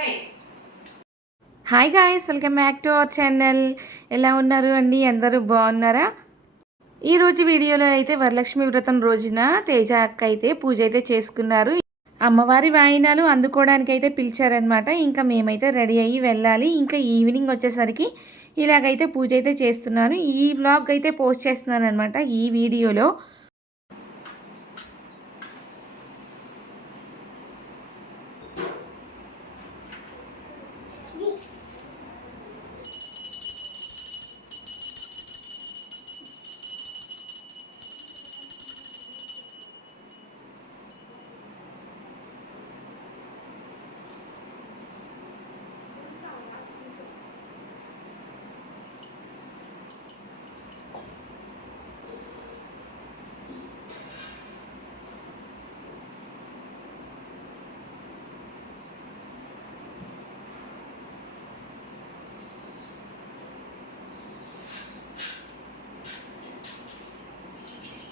Hi guys, welcome back to our channel. ఎలా ఉన్నారు అండి? అందరూ బాగున్నారా? ఈరోజు వీడియోలో అయితే వరలక్ష్మి వ్రతం రోజున తేజ అక్క అయితే పూజ అయితే చేసుకున్నారు. అమ్మవారి వాయినాలు అందుకోవడానికి అయితే పిలిచారనమాట. ఇంకా మేమైతే రెడీ అయ్యి వెళ్ళాలి. ఇంకా ఈవినింగ్ వచ్చేసరికి ఇలాగైతే పూజ అయితే చేస్తున్నాను. ఈ వ్లాగ్ అయితే పోస్ట్ చేస్తున్నాను అనమాట ఈ వీడియోలో.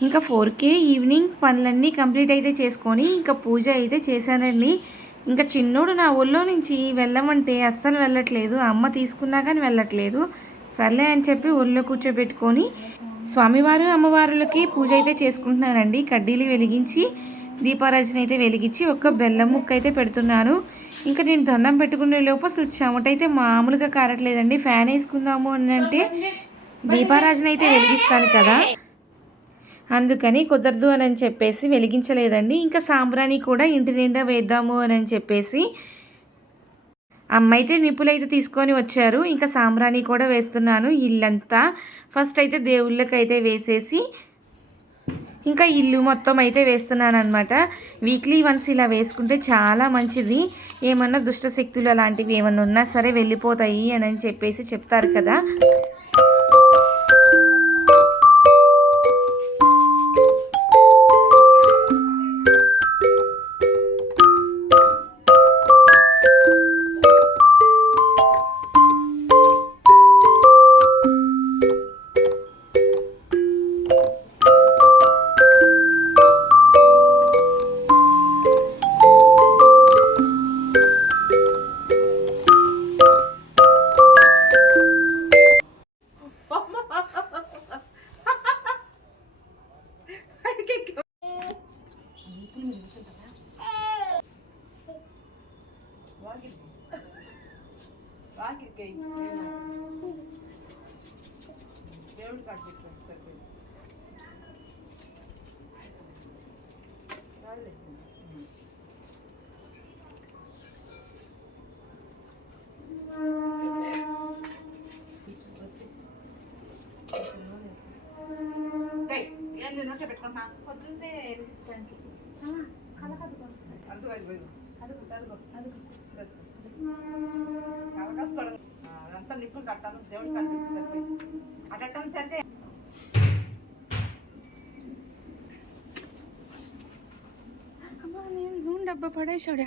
ఇంకా 4K ఈవినింగ్ పనులన్నీ కంప్లీట్ అయితే చేసుకొని ఇంకా పూజ అయితే చేశానండి. ఇంకా చిన్నోడు నా ఒళ్ళో నుంచి వెళ్ళమంటే అస్సలు వెళ్ళట్లేదు. అమ్మ తీసుకున్నా కానీ వెళ్ళట్లేదు. సర్లే అని చెప్పి ఒళ్ళో కూర్చోబెట్టుకొని స్వామివారు అమ్మవారులకి పూజ అయితే చేసుకుంటున్నానండి. కడ్డీలు వెలిగించి దీపారాజన అయితే వెలిగించి ఒక బెల్లం ముక్క అయితే పెడుతున్నాను. ఇంకా నేను దండం పెట్టుకునే లోపు అసలు చెమట అయితే మామూలుగా కారట్లేదండి. ఫ్యాన్ వేసుకుందాము అని అంటే దీపారాజన అయితే వెలిగిస్తాను కదా, అందుకని కుదరదు అని చెప్పేసి వెలిగించలేదండి. ఇంకా సాంబ్రాణి కూడా ఇంటి నిండా వేద్దాము అని చెప్పేసి అమ్మ అయితే నిప్పులైతే తీసుకొని వచ్చారు. ఇంకా సాంబ్రాణి కూడా వేస్తున్నాను. ఇల్లంతా ఫస్ట్ అయితే దేవుళ్ళకి అయితే వేసేసి ఇంకా ఇల్లు మొత్తం అయితే వేస్తున్నాను అనమాట. వీక్లీ వన్స్ ఇలా వేసుకుంటే చాలా మంచిది. ఏమన్నా దుష్టశక్తులు అలాంటివి ఏమన్నా ఉన్నా సరే వెళ్ళిపోతాయి అని చెప్పేసి చెప్తారు కదా. డబ్బా పడేసాడు.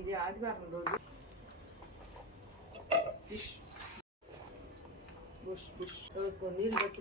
ఇది ఆదివారం రోజు నీళ్ళు పెట్టి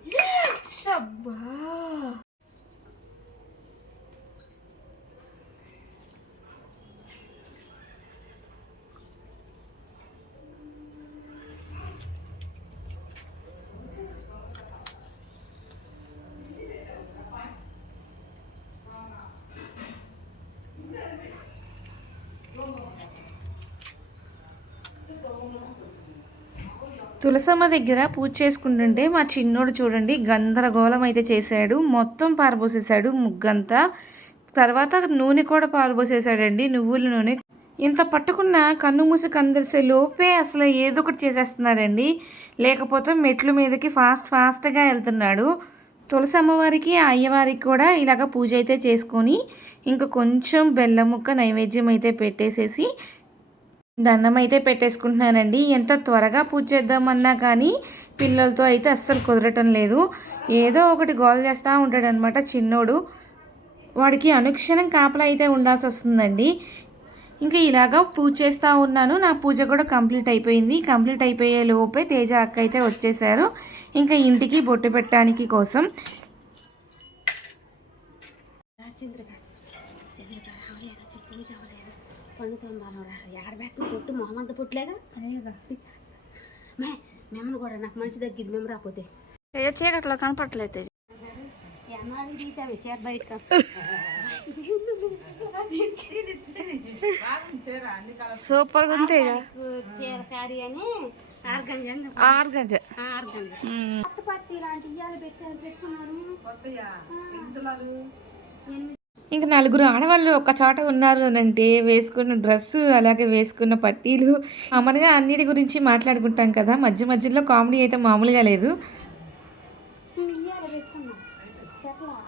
తులసమ్మ దగ్గర పూజ చేసుకుంటుంటే మా చిన్నోడు చూడండి గందరగోళం అయితే చేశాడు. మొత్తం పారబోసేసాడు ముగ్గంతా. తర్వాత నూనె కూడా పారబోసేసాడండి, నువ్వుల నూనె. ఇంత పట్టుకున్న కన్ను మూసి కందిరిసే లోపే అసలు ఏదో ఒకటి చేసేస్తున్నాడండి. లేకపోతే మెట్ల మీదకి ఫాస్ట్గా వెళ్తున్నాడు. తులసి అమ్మవారికి అయ్యవారికి కూడా ఇలాగ పూజ అయితే చేసుకొని ఇంకా కొంచెం బెల్లం ముక్క నైవేద్యం అయితే పెట్టేసేసి దండం అయితే పెట్టేసుకుంటున్నానండి. ఎంత త్వరగా పూజ చేద్దామన్నా కానీ పిల్లలతో అయితే అస్సలు కుదరటం లేదు. ఏదో ఒకటి గోల్ చేస్తూ ఉంటాడనమాట చిన్నోడు. వాడికి అనుక్షణం కాపలా అయితే ఉండాల్సి వస్తుందండి. ఇంకా ఇలాగా పూజ చేస్తూ ఉన్నాను. నా పూజ కూడా కంప్లీట్ అయిపోయింది. కంప్లీట్ అయిపోయే లోపే తేజ అక్క అయితే వచ్చేసారు ఇంకా ఇంటికి బొట్టు పెట్టడానికి కోసం. కళ్ళుతో బాగా ఏడబెట్టిన పొట్టు మొహమంత పొట్టులేగా మేము కూడా నాకు మంచి తగ్గింది మేము రాకపోతే చీకట్లో కనపడలేదు. ఎన్నాళ్ళు తీసావి చీర బయట సూపర్గా ఉంది. చీర శారీ అని ఆర్గంజ పత్తి లాంటి ఇయ్యాలు పెట్టుకున్నారు. ఇంకా నలుగురు ఆడవాళ్ళు ఒక చోట ఉన్నారు అని అంటే వేసుకున్న డ్రెస్సు అలాగే వేసుకున్న పట్టీలు కామన్గా అన్నిటి గురించి మాట్లాడుకుంటాం కదా. మధ్య మధ్యలో కామెడీ అయితే మామూలుగా లేదు.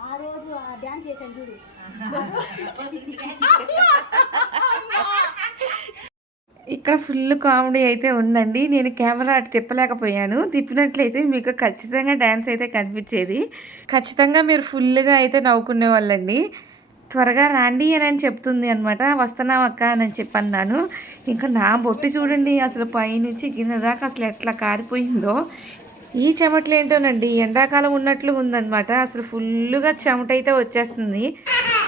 ఆ రోజు డ్యాన్స్ చేశాను చూడు. ఇక్కడ ఫుల్ కామెడీ అయితే ఉందండి. నేను కెమెరా అటు తిప్పలేకపోయాను. తిప్పినట్లయితే మీకు ఖచ్చితంగా డ్యాన్స్ అయితే కనిపించేది. ఖచ్చితంగా మీరు ఫుల్గా అయితే నవ్వుకునే వాళ్ళండి. త్వరగా రాండి అని చెప్తుంది అనమాట. వస్తున్నాం అక్క అని చెప్పన్నాను. ఇంకా నా బొట్టు చూడండి అసలు పైనుంచి కింద దాకా అసలు ఎట్లా కారిపోయిందో. ఈ చెమటలు ఏంటోనండి ఎండాకాలం ఉన్నట్లు ఉందన్నమాట. అసలు ఫుల్గా చెమట అయితే వచ్చేస్తుంది.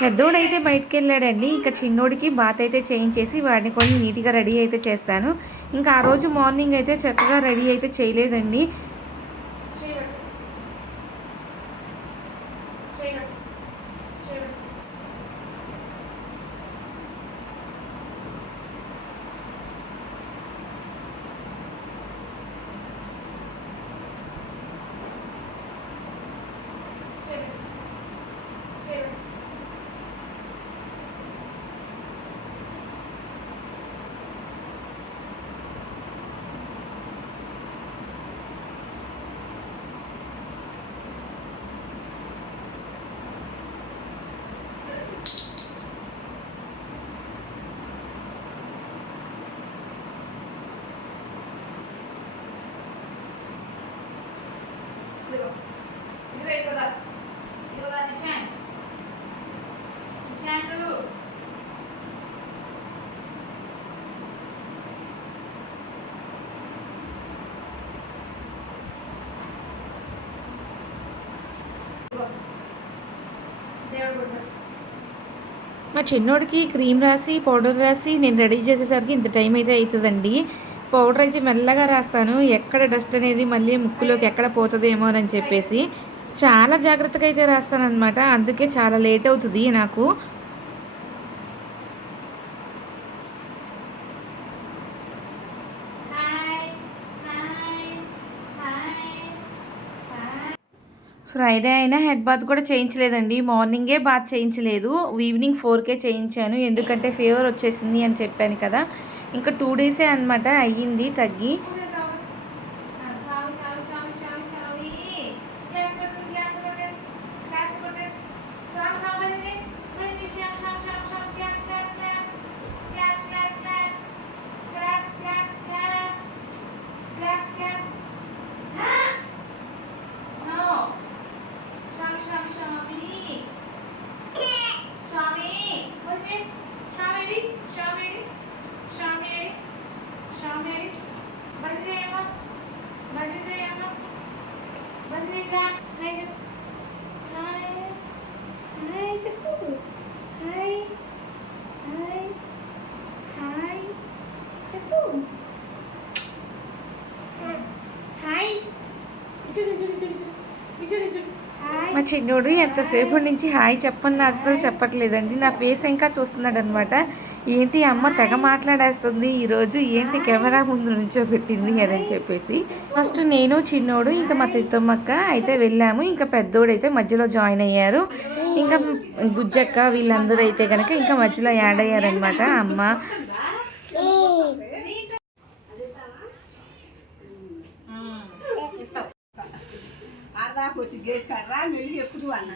పెద్దోడైతే బయటకు వెళ్ళాడండి. ఇంకా చిన్నోడికి బాత్ అయితే చేయించేసి వాడిని కొన్ని నీట్గా రెడీ అయితే చేస్తాను. ఇంకా ఆ రోజు మార్నింగ్ అయితే చక్కగా రెడీ అయితే చేయలేదండి. మా చిన్నోడికి క్రీమ్ రాసి పౌడర్ రాసి నేను రెడీ చేసేసరికి ఇంత టైం అయితే అవుతుందండి. పౌడర్ అయితే మెల్లగా రాస్తాను, ఎక్కడ డస్ట్ అనేది మళ్ళీ ముక్కులోకి ఎక్కడ పోతుందేమో అని చెప్పేసి చాలా జాగ్రత్తగా అయితే రాస్తాను అనమాట. అందుకే చాలా లేట్ అవుతుంది నాకు. ఫ్రైడే అయినా హెడ్ బాత్ కూడా చేయించలేదండి. మార్నింగే బాత్ చేయించలేదు, ఈవినింగ్ 4కే చేయించాను. ఎందుకంటే ఫీవర్ వచ్చేసింది అని చెప్పాను కదా. ఇంకా 2 డేసే అనమాట అయ్యింది తగ్గి. మా చిన్నోడు ఎంతసేపు నుంచి హాయ్ చెప్పని అస్సలు చెప్పట్లేదండి. నా ఫేస్ ఇంకా చూస్తున్నాడు అనమాట. ఏంటి అమ్మ తెగ మాట్లాడేస్తుంది ఈరోజు, ఏంటి కెమెరా ముందు నుంచోబెట్టింది అని చెప్పేసి. ఫస్ట్ నేను చిన్నోడు ఇంకా మా తిత్తమ్మక్క అయితే వెళ్ళాము. ఇంకా పెద్దోడు అయితే మధ్యలో జాయిన్ అయ్యారు. ఇంకా గుజ్జక్క వీళ్ళందరూ అయితే కనుక ఇంకా మధ్యలో యాడ్ అయ్యారనమాట. అమ్మ వచ్చి గేట్ కర్రా మెల్లి ఎక్కుదు అన్న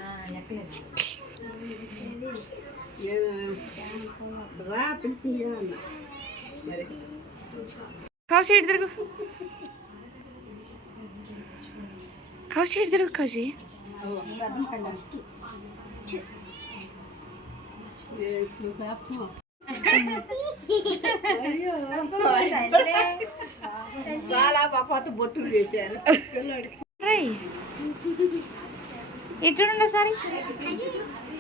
రా పిలిచింది అన్న. మరి కౌశి ఇటు తిరుగు, కౌశి ఇటు తిరుగు. కౌశి చాలా పాపతో బొట్టులు చేశారు. ఇటు చూడండి ఒకసారి,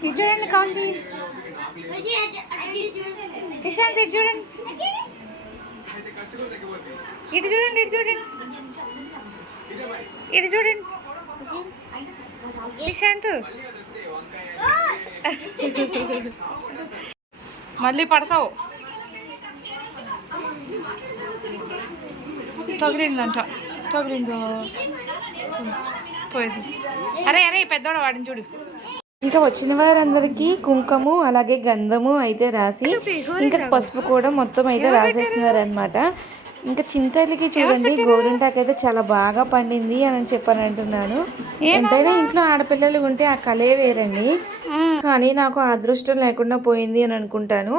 ఇటు చూడండి కౌశి. నిశాంత్ ఇటు చూడండి, ఇటు చూడండి, ఇటు చూడండి, ఇటు చూడండి నిశాంత్. మళ్ళీ పడతావు, తగిలిందంట, తగిలిందో పోయేది. అరే అరే పెద్దోడ వాడిని చూడు. ఇంకా వచ్చిన వారందరికీ కుంకుమ అలాగే గంధము అయితే రాసి ఇంకా పసుపు కూడా మొత్తం అయితే రాసేస్తున్నారు అనమాట. ఇంకా చింతలకి చూడండి గోరింటాకు అయితే చాలా బాగా పండింది అని చెప్పని అంటున్నాను. ఎంతైనా ఇంట్లో ఆడపిల్లలు ఉంటే ఆ కలే వేరండి. కానీ నాకు అదృష్టం లేకుండా పోయింది అని అనుకుంటాను.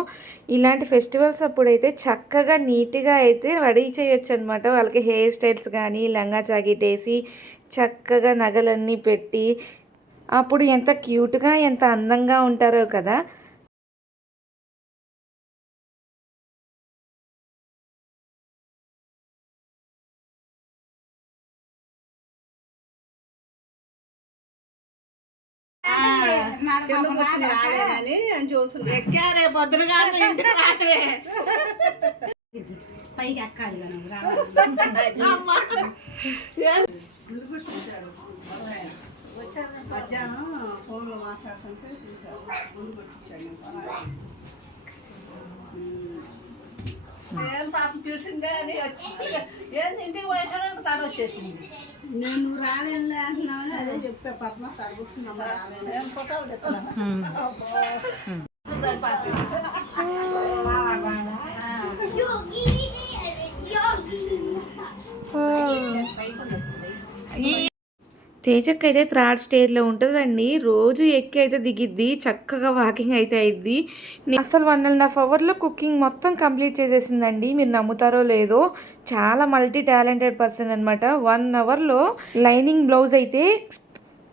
ఇలాంటి ఫెస్టివల్స్ అప్పుడైతే చక్కగా నీట్గా అయితే రెడీ చేయొచ్చు అనమాట. వాళ్ళకి హెయిర్ స్టైల్స్ కానీ లంగా జాకెట్ వేసి చక్కగా నగలన్నీ పెట్టి అప్పుడు ఎంత క్యూట్గా ఎంత అందంగా ఉంటారో కదా. ఎక్కారే పొద్దునగా పైకి ఎక్కాలి మధ్యాహ్నం ఫోన్లో మాట్లాడుతుంటే చూసాను, ముందు కొట్టించాను. ఏం పాపం పిలిచిందే అని వచ్చి ఏంది ఇంటికి పోయేసాడానికి తడ వచ్చేసింది. నేను రాలేనులే అంటున్నాను, అదే చెప్పా పద్మ తడ కూర్చున్నాము రాలేను ఏం పోతావు తేజక్ అయితే థర్డ్ స్టేజ్లో ఉంటుందండి. రోజు ఎక్కి అయితే దిగిద్ది, చక్కగా వాకింగ్ అయితే అయింది. అసలు 1.5 అవర్లో కుకింగ్ మొత్తం కంప్లీట్ చేసేసిందండి. మీరు నమ్ముతారో లేదో, చాలా మల్టీ టాలెంటెడ్ పర్సన్ అనమాట. 1 అవర్లో లైనింగ్ బ్లౌజ్ అయితే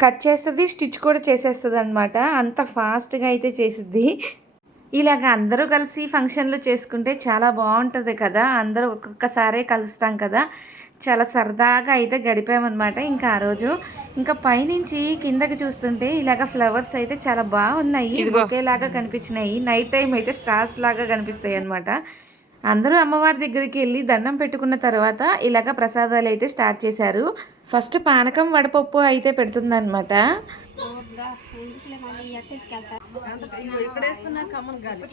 కట్ చేస్తుంది, స్టిచ్ కూడా చేసేస్తుంది అనమాట. అంత ఫాస్ట్గా అయితే చేసిద్ది. ఇలాగ అందరూ కలిసి ఫంక్షన్లు చేసుకుంటే చాలా బాగుంటుంది కదా. అందరూ ఒక్కొక్కసారే కలుస్తాం కదా. చాలా సరదాగా అయితే గడిపామన్నమాట. ఇంకా ఆ రోజు ఇంకా పైనుంచి కిందకి చూస్తుంటే ఇలాగ ఫ్లవర్స్ అయితే చాలా బాగున్నాయి, ఒకేలాగా కనిపించినాయి. నైట్ టైం అయితే స్టార్స్ లాగా కనిపిస్తాయి అన్నమాట. అందరూ అమ్మవారి దగ్గరికి వెళ్ళి దండం పెట్టుకున్న తర్వాత ఇలాగ ప్రసాదాలు అయితే స్టార్ట్ చేశారు. ఫస్ట్ పానకం వడపప్పు అయితే పెడుతుందన్నమాట. ఇక్కడ వేసుకున్నా కమ్మన్ కాదు.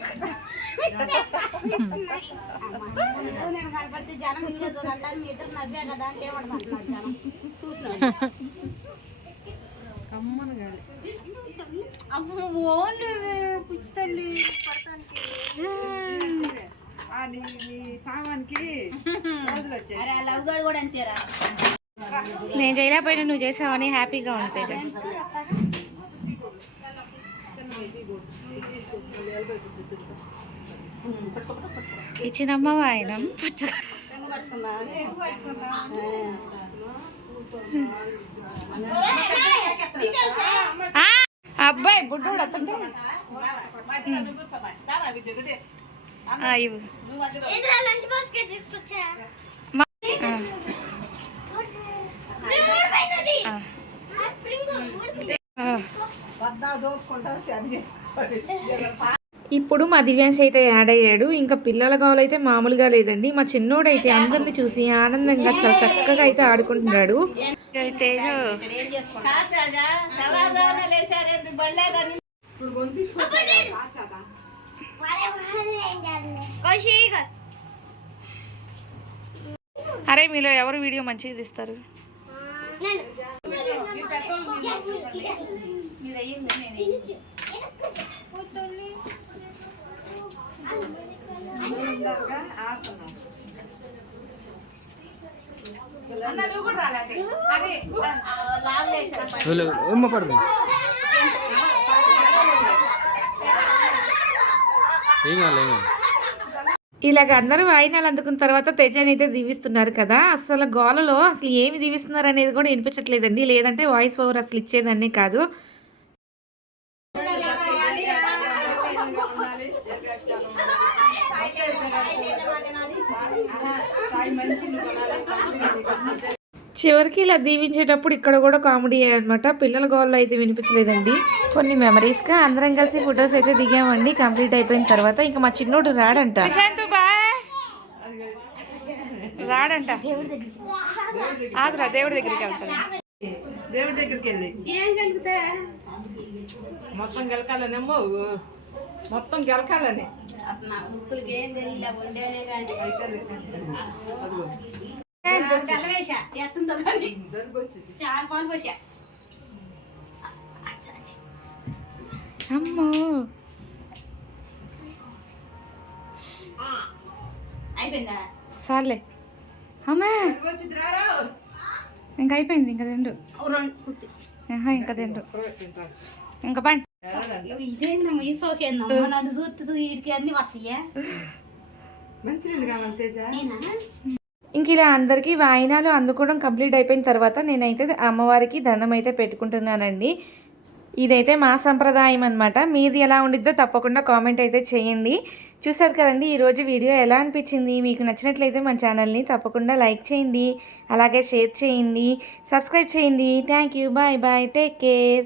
కమ్మన్ కాదు అమ్మ ఓన్లీ పుచ్చుతల్లి పడటానికి సామాన్కి కూడా అంతేరా. నేను చేయలేకపోయినా నువ్వు చేసావని హ్యాపీగా ఉంటాయి. ఇచ్చినమ్మవా ఆయన అబ్బాయి బుడ్డోడు వస్తుంటే ఇప్పుడు మా దివ్యాంశ్ అయితే యాడ్ అయ్యాడు. ఇంకా పిల్లల గోలు అయితే మామూలుగా లేదండి. మా చిన్నోడైతే అందరిని చూసి ఆనందంగా చాలా చక్కగా అయితే ఆడుకుంటున్నాడు. అరే మీలో ఎవరు వీడియో మంచిగా తీస్తారు? ఇలాగ అందరూ వాయినాలు అందుకున్న తర్వాత తేజాని అయితే దీవిస్తున్నారు కదా. అసలు గోలలో అసలు ఏమి దీవిస్తున్నారు అనేది కూడా వినిపించట్లేదండి. లేదంటే వాయిస్ ఓవర్ అసలు ఇచ్చేదాన్ని కాదు. చివరికి ఇలా దీవించేటప్పుడు ఇక్కడ కూడా కామెడీ అనమాట. పిల్లల గోల్లో అయితే వినిపించలేదండి. కొన్ని మెమరీస్గా అందరం కలిసి ఫొటోస్ అయితే దిగామండి. కంప్లీట్ అయిపోయిన తర్వాత ఇంకా మా చిన్నోడు రాడంట. రాడంట. ఆగురా, దేవుడి దగ్గరికి వెళ్తాను. దేవుడి దగ్గరికి వెళ్ళి ఏం గెలుకుతా మొత్తం గెలకాలనేమో, మొత్తం గెలకాలని. అసలు నా ముక్కులకి ఏం తెలియలే, వండేనే కానీ వేసా ఎట్టుందో కానీ చాలా పాలు పోసా. అమ్మో అయిపోయిందా? సార్లే అమ్మా, ఇంకా అయిపోయింది. ఇంకా తిండు, ఇంకా తిండు, ఇంకా పండి. ఇదేందమ్మా ఈ సోకేందమ్మా నన్ను చూస్తుంది వీడికి అన్ని వస్తాయా? మంచిగా కావాలి తేజ. ఇంక ఇలా అందరికీ వాయినాలు అందుకోవడం కంప్లీట్ అయిపోయిన తర్వాత నేనైతే అమ్మవారికి దండం అయితే పెట్టుకుంటున్నానండి. ఇదైతే మా సంప్రదాయం అనమాట. మీది ఎలా ఉండిద్దో తప్పకుండా కామెంట్ అయితే చేయండి. చూసారు కదండి ఈరోజు వీడియో ఎలా అనిపించింది? మీకు నచ్చినట్లయితే మన ఛానల్ని తప్పకుండా లైక్ చేయండి, అలాగే షేర్ చేయండి, సబ్స్క్రైబ్ చేయండి. Thank you, bye bye, take care.